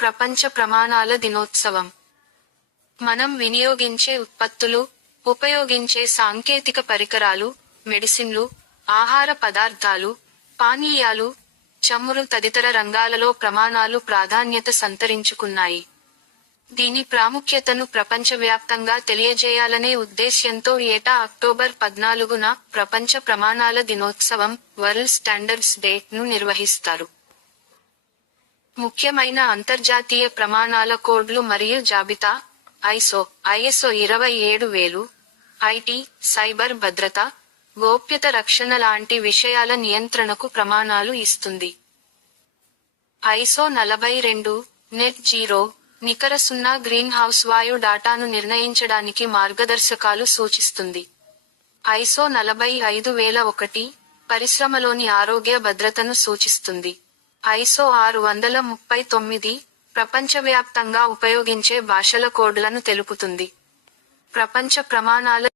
ప్రపంచ ప్రమాణాల దినోత్సవం. మనం వినియోగించే ఉత్పత్తులు ఉపయోగించే సాంకేతిక పరికరాలు మెడిసిన్లు ఆహార పదార్థాలు పానీయాలు చమురు తదితర రంగాలలో ప్రమాణాలు ప్రాధాన్యత సంతరించుకున్నాయి. దీని ప్రాముఖ్యతను ప్రపంచవ్యాప్తంగా తెలియజేయాలనే ఉద్దేశ్యంతో ఏటా అక్టోబర్ పద్నాలుగున ప్రపంచ ప్రమాణాల దినోత్సవం వరల్డ్ స్టాండర్డ్స్ డే ను నిర్వహిస్తారు. ముఖ్యమైన అంతర్జాతీయ ప్రమాణాల కోడ్లు మరియు జాబితా ఐసో ఐఎస్ఓ ఇరవై ఏడు వేలు ఐటీ సైబర్ భద్రత గోప్యత రక్షణ లాంటి విషయాల నియంత్రణకు ప్రమాణాలు ఇస్తుంది. ఐసో నలభై రెండు నెట్ జీరో నికర సున్నా గ్రీన్ హౌస్ వాయు డాటాను నిర్ణయించడానికి మార్గదర్శకాలు సూచిస్తుంది. ఐసో నలభై ఐదు వేల ఒకటి పరిశ్రమలోని ఆరోగ్య భద్రతను సూచిస్తుంది. ఐసో ఆరు వందల ముప్పై తొమ్మిది ప్రపంచవ్యాప్తంగా ఉపయోగించే భాషల కోడ్లను తెలుపుతుంది. ప్రపంచ ప్రమాణాల